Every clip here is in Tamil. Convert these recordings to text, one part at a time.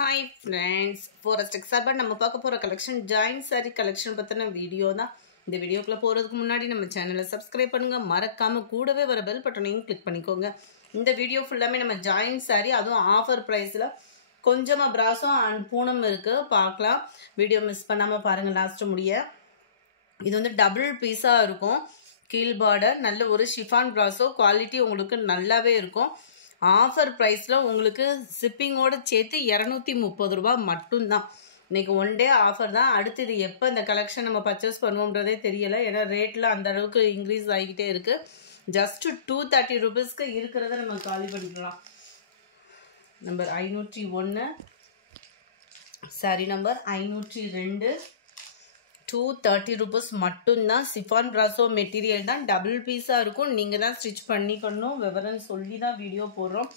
Hi friends, Forest Exarban நம்ம பார்க்க போற கலெக்ஷன் ஜாயின் saree கலெக்ஷன் பத்தின வீடியோ தான். இந்த வீடியோக்குள்ள போறதுக்கு முன்னாடி நம்ம சேனலை சப்ஸ்கிரைப் பண்ணுங்க, மறக்காம கூடவே வர பெல் பட்டனையும் கிளிக் பண்ணிக்கோங்க. இந்த வீடியோ ஃபுல்லாமே நம்ம ஜாயின் saree அதுவும் ஆஃபர் பிரைஸ்ல கொஞ்சமா பிராசோ அண்ட் பூனம் இருக்கு, பார்க்கலாம். வீடியோ மிஸ் பண்ணாம பாருங்க லாஸ்ட் முடிய. இது வந்து டபுள் பீஸா இருக்கும், கீழ் பார்டர், நல்ல ஒரு ஷிஃபான் பிராசோ, குவாலிட்டி உங்களுக்கு நல்லாவே இருக்கும். ஆஃபர் ப்ரைஸில் உங்களுக்கு ஷிப்பிங்கோடு சேர்த்து 230 ரூபா மட்டும்தான். இன்றைக்கி ஒன் டே ஆஃபர் தான். அடுத்து இது எப்போ இந்த கலெக்ஷன் நம்ம பர்ச்சேஸ் பண்ணுவோன்றதே தெரியலை, ஏன்னா ரேட்டில் அந்த அளவுக்கு இன்க்ரீஸ் ஆகிக்கிட்டே இருக்குது. ஜஸ்ட்டு 230 ரூபீஸ்க்கு இருக்கிறத நம்ம காலி பண்ணிக்கலாம். நம்பர் 501, சாரி நம்பர் 502, 230 ரூபீஸ் மட்டும்தான். சிஃபான் பிராசோ மெட்டீரியல் தான், டபுள் பீஸாக இருக்கும். நீங்கள் தான் ஸ்டிச் பண்ணிக்கணும், விவரம் சொல்லி தான் வீடியோ போடுறோம்.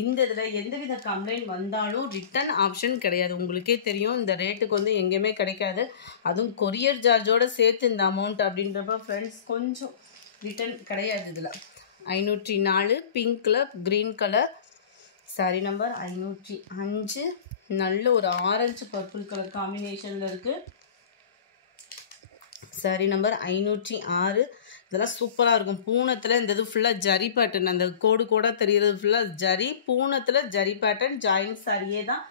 இந்த இதில் எந்தவித கம்ப்ளைண்ட் வந்தாலும் ரிட்டன் ஆப்ஷன் கிடையாது. உங்களுக்கே தெரியும் இந்த ரேட்டுக்கு வந்து எங்கேயுமே கிடைக்காது. அதுவும் கொரியர் சார்ஜோடு சேர்த்து இந்த அமௌண்ட் அப்படின்றப்ப ஃப்ரெண்ட்ஸ் கொஞ்சம் ரிட்டன் கிடையாது. இதில் 504 pink colour, green colour, sorry number 505, நல்ல ஒரு ஆரஞ்சு பர்பிள் கலர் காம்பினேஷனில் இருக்குது. சாரி நம்பர் 506, இதெல்லாம் சூப்பராக இருக்கும். பூனத்தில் இந்த இது ஃபுல்லாக ஜரி பேட்டர்ன், அந்த கோடு கூட தெரிகிறது ஃபுல்லாக ஜரி, பூனத்தில் ஜரி பேட்டர்ன். ஜாயின் சாரியே தான்,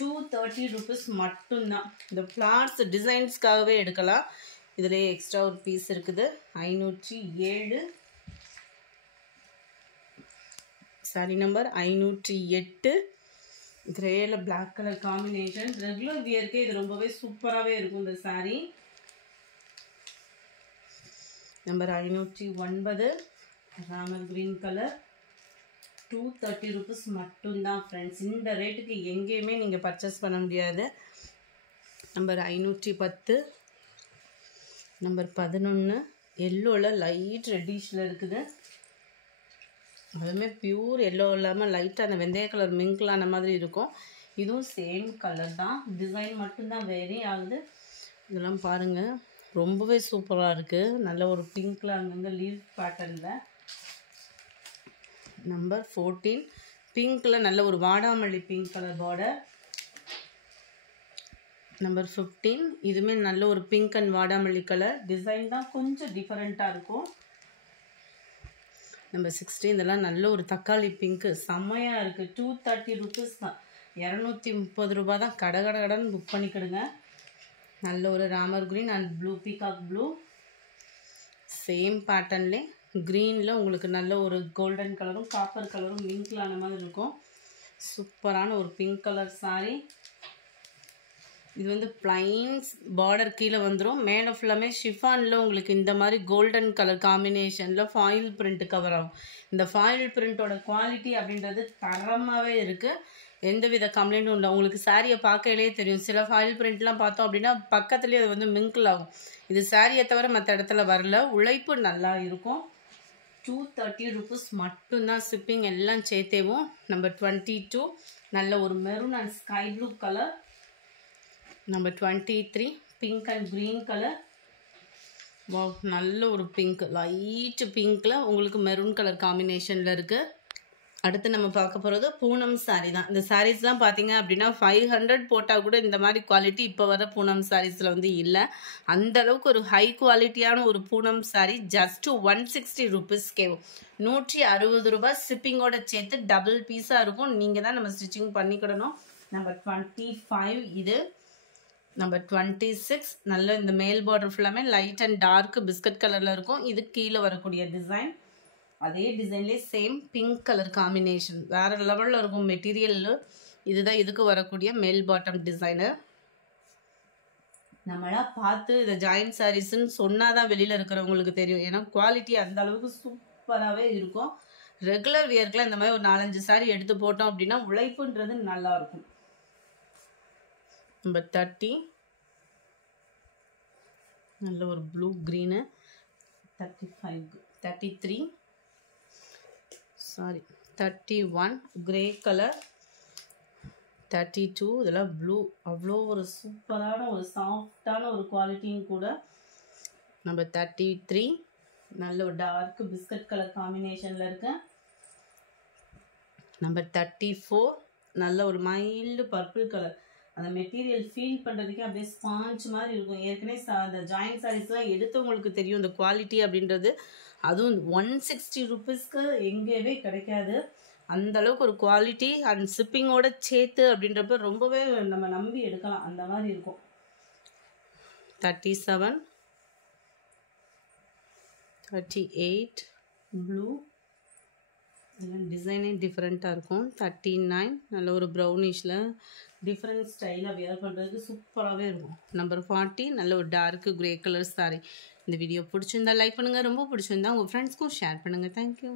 230 ரூபீஸ் மட்டும்தான். இந்த ஃப்ளார்ஸ் டிசைன்ஸ்க்காகவே எடுக்கலாம். இதிலே எக்ஸ்ட்ரா ஒரு பீஸ் இருக்குது. 507, சாரி நம்பர் 508, கிரேல பிளாக் கலர் காம்பினேஷன். ரெகுலர் வியர்க்கே இது ரொம்பவே சூப்பராகவே இருக்கும் இந்த sari. Number 509, Ramar green colour, 230 rupees மட்டும்தான் ஃப்ரெண்ட்ஸ். இந்த ரேட்டுக்கு எங்கேயுமே நீங்கள் பர்ச்சேஸ் பண்ண முடியாது. நம்பர் 510, நம்பர் 11, எல்லோவில் லைட் ரெட்டிஷில் இருக்குது. அதுவுமே பியூர் எல்லோ இல்லாமல் லைட்டாக அந்த வெந்தய கலர் மிங்க்லான மாதிரி இருக்கும். இதுவும் சேம் கலர் தான், டிசைன் மட்டும்தான் வேரி ஆகுது. இதெல்லாம் பாருங்கள், ரொம்பவே சூப்பராக இருக்குது. நல்ல ஒரு பிங்க்கில் அங்கங்கே லீவ் பேட்டர்னில். நம்பர் 14, பிங்க்கில் நல்ல ஒரு வாடாமல்லி பிங்க் கலர் பார்டர். நம்பர் 15, இதுவுமே நல்ல ஒரு பிங்க் அண்ட் வாடாமல்லி கலர். டிசைன் தான் கொஞ்சம் டிஃப்ரெண்ட்டாக இருக்கும். நம்பர் 16, இதெல்லாம் நல்ல ஒரு தக்காளி பிங்க்கு, செம்மையாக இருக்குது. 230 ரூபீஸ் தான், 230 ரூபா தான். கடன் புக் பண்ணிக்கிடுங்க. நல்ல ஒரு Ramar green and blue, peacock blue, same பேட்டர்ன்லே க்ரீனில் உங்களுக்கு நல்ல ஒரு கோல்டன் கலரும் காப்பர் கலரும் மிங்க்லான மாதிரி இருக்கும். சூப்பரான ஒரு பிங்க் கலர் சாரீ. இது வந்து பிளைன்ஸ் பார்டர் கீழே வந்துடும், மேலே ஃபுல்லாமே ஷிஃபானில் உங்களுக்கு இந்த மாதிரி கோல்டன் கலர் காம்பினேஷனில் ஃபாயில் பிரிண்ட் கவர் ஆகும். இந்த ஃபாயில் பிரிண்ட்டோட குவாலிட்டி அப்படின்றது தரமாகவே இருக்குது, எந்தவித கம்ப்ளைண்ட்டும் இல்லை. உங்களுக்கு சாரியை பார்க்கலே தெரியும். சில ஃபாயில் பிரிண்ட்லாம் பார்த்தோம் அப்படின்னா பக்கத்துலேயே அது வந்து மிங்கிள் ஆகும். இது சாரியை தவிர மற்ற இடத்துல வரல, உழைப்பு நல்லா இருக்கும். 230 ரூபீஸ் மட்டும்தான், ஷிப்பிங் எல்லாம் சேர்த்தேவும். நம்பர் 22, நல்ல ஒரு maroon and sky blue colour. Number 23, pink and green colour. நல்ல ஒரு பிங்க், லைட் பிங்க்கில் உங்களுக்கு மெரூன் கலர் காம்பினேஷனில் இருக்குது. அடுத்து நம்ம பார்க்க போகிறது பூனம் சாரீ தான். இந்த சாரீஸ்லாம் பார்த்தீங்க அப்படின்னா 500 போட்டால் கூட இந்த மாதிரி குவாலிட்டி இப்போ வர பூனம் சாரீஸில் வந்து இல்லை. அந்த அளவுக்கு ஒரு ஹை குவாலிட்டியான ஒரு பூனம் சாரீ ஜஸ்ட்டு 160 ரூபீஸ் கேவும், 160 ரூபாய் ஷிப்பிங்கோட சேர்த்து டபுள் பீஸாக இருக்கும். நீங்கள் தான் நம்ம ஸ்டிச்சிங் பண்ணிக்கிடணும். நம்பர் 25 இது. நம்பர் 26, நல்ல இந்த மேல் பார்டர் ஃபுல்லாமே லைட் அண்ட் டார்க் பிஸ்கட் கலரில் இருக்கும். இது கீழே வரக்கூடிய டிசைன், அதே டிசைன்லேயே சேம் பிங்க் கலர் காம்பினேஷன், வேறு லெவலில் இருக்கும் மெட்டீரியல். இதுதான் இதுக்கு வரக்கூடிய மேல் பாட்டம் டிசைனர். நம்மளாம் பார்த்து இதை ஜாயின் சாரீஸ்ன்னு சொன்னால் தான் வெளியில் இருக்கிறவங்களுக்கு தெரியும், ஏன்னா குவாலிட்டி அந்த அளவுக்கு சூப்பராகவே இருக்கும். ரெகுலர் வியர்க்கில் இந்த மாதிரி ஒரு 4-5 சாரீ எடுத்து போட்டோம் அப்படின்னா உழைப்புன்றது நல்லாயிருக்கும். நம்பர் 30, நல்ல ஒரு blue green. 35, 33, sorry 31, grey colour. 32, இதெல்லாம் ப்ளூ, அவ்வளோ ஒரு சூப்பரான ஒரு சாஃப்டான ஒரு குவாலிட்டியும் கூட. நம்பர் 33, நல்ல ஒரு டார்க் பிஸ்கட் கலர் காம்பினேஷனில் இருக்கு. நம்பர் 34, நல்ல ஒரு மைல்டு பர்பிள் கலர். அந்த மெட்டீரியல் ஃபீல் பண்ணுறதுக்கே அப்படியே ஸ்பாஞ்ச் மாதிரி இருக்கும். ஏற்கனவே அந்த ஜாயின்ட் சாரீஸ்லாம் எடுத்தவங்களுக்கு தெரியும் இந்த குவாலிட்டி அப்படின்றது. அதுவும் 160 ருபீஸ்க்கு எங்கேயுமே கிடைக்காது. அந்த அளவுக்கு ஒரு குவாலிட்டி அண்ட் ஷிப்பிங்கோட சேர்த்து அப்படின்றப்ப ரொம்பவே நம்ம நம்பி எடுக்கலாம். அந்த மாதிரி இருக்கும். 37, 38 ப்ளூ, டிசைனே டிஃப்ரெண்ட்டாக இருக்கும். 39 நல்ல ஒரு ப்ரௌனிஷில் டிஃப்ரெண்ட் ஸ்டைலாக வியர் பண்ணுறதுக்கு சூப்பராகவே இருக்கும். நம்பர் 40 நல்ல ஒரு டார்க்கு க்ரே கலர் சாரி. இந்த வீடியோ பிடிச்சிருந்தா லைக் பண்ணுங்கள், ரொம்ப பிடிச்சிருந்தா உங்கள் ஃப்ரெண்ட்ஸ்க்கும் ஷேர் பண்ணுங்கள். தேங்க்யூ.